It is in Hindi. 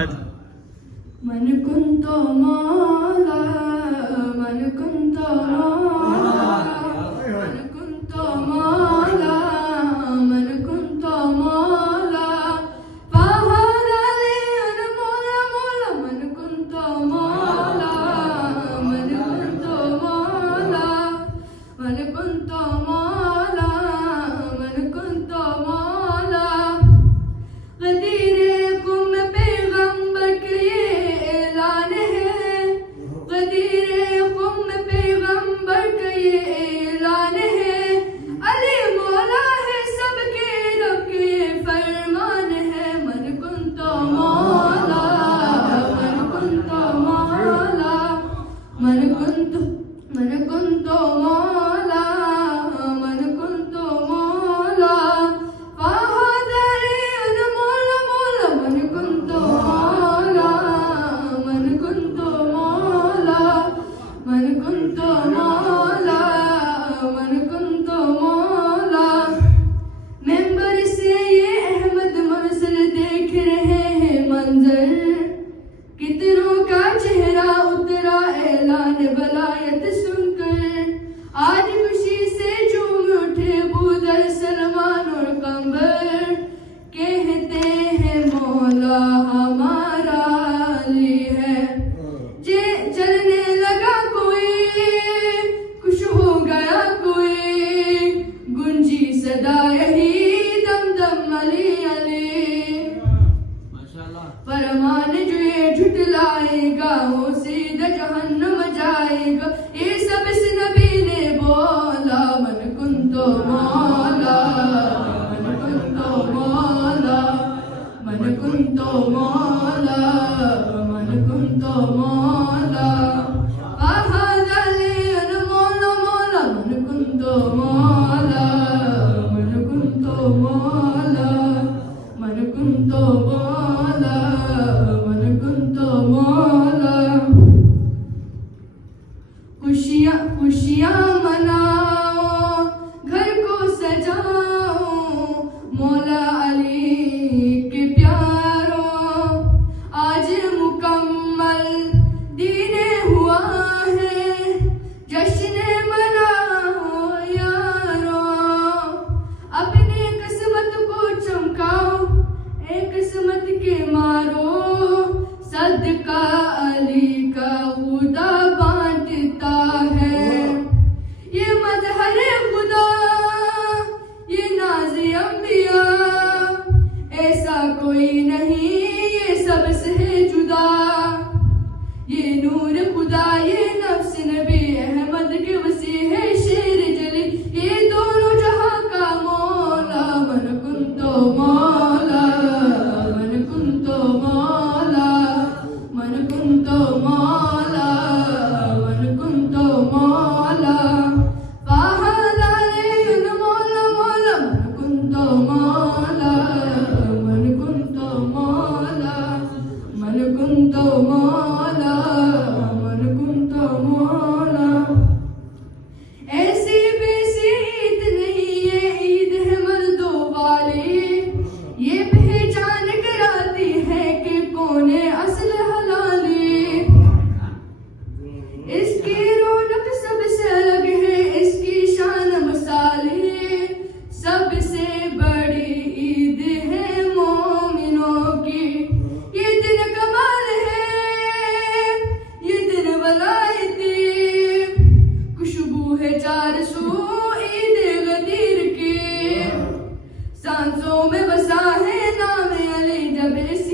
मन कुंतो माला मन कुंतो माला मन कुंतो माला मन कुंतो माला पाहराले अनमोला मोला मन कुंतो माला मन कुंतो माला मन कुंतो माला मन कुंतो माला गदीरे कुम पैगंबर के ऐलान है गदीरे कुम पैगंबर का ये ऐलान है अली मौला है सबके रब के फरमान है मन कुंतो मौला मन कुंतो मौला मन कुंतो मौला मन कुंतो मौला फाहदारे अनमोला मोला मन कुंतो मौला मन कुंतो मौला मन कुंतो मौला मन कुंतो मौला मेंबर से ये अहमद मंजर देख रहे हैं मंजर कितनों का चेहरा उतरा ऐलान वलायत सुनकर आज खुशी से झूम उठे बूदर सलमान और कंबर कहते हैं मौला हमारा अली है जे चलने लगा कोई खुश हो गया कोई गुंजी सदा यही दम दम अली अली फरमान जो ये झुटलाएगा वो सीधा जहन्नम जाएगा ये सब इस नबी ने बोला मन कुंतो मौला मन कुंतो मौला मन कुंतो मौला मन कुंतो मौला आहादले अनमोला मौला मन कुंतो मौला मन कुंतो मौला मन कुंतो मौला मन कुंतो मौला खुशियाँ खुशियाँ मनाओ घर को सजाओ मौला अली के प्यारों आज मुकम्मल दीने हुआ है जश्न मनाओ यारों अपनी किस्मत को चमकाओ एक किस्मत के मारो सदका अली का खुदा बांटता है ये मजहर खुदा ये नाज़ अंबिया ऐसा कोई नहीं ये सबसे है जुदा ये नूर खुदा ये नफ्स नबी अहमद के वसी है शेर जली ये दोनों जहां का मौला मन कुंतो मौला मन कुंतो मौला मन कुंतो मौला मन कुंतो मौला फाहदारे अनमोला मौला मन कुंतो मौला मन कुंतो मौला मन कुंतो मौला मन कुंतो मौला ऐसी बेसी ईद नहीं ये ईद है मर्दों वाली ये पहचान कराती है कि कौन है असल हलाली इसकी रौनक सबसे अलग है इसकी शान मसाली सबसे बड़ी ईद है मोमिनों की ये दिन कमाल है ये दिन वलायती खुशबू है 400 ईद गदीर की सांसों में बसा है नाम अली जब इस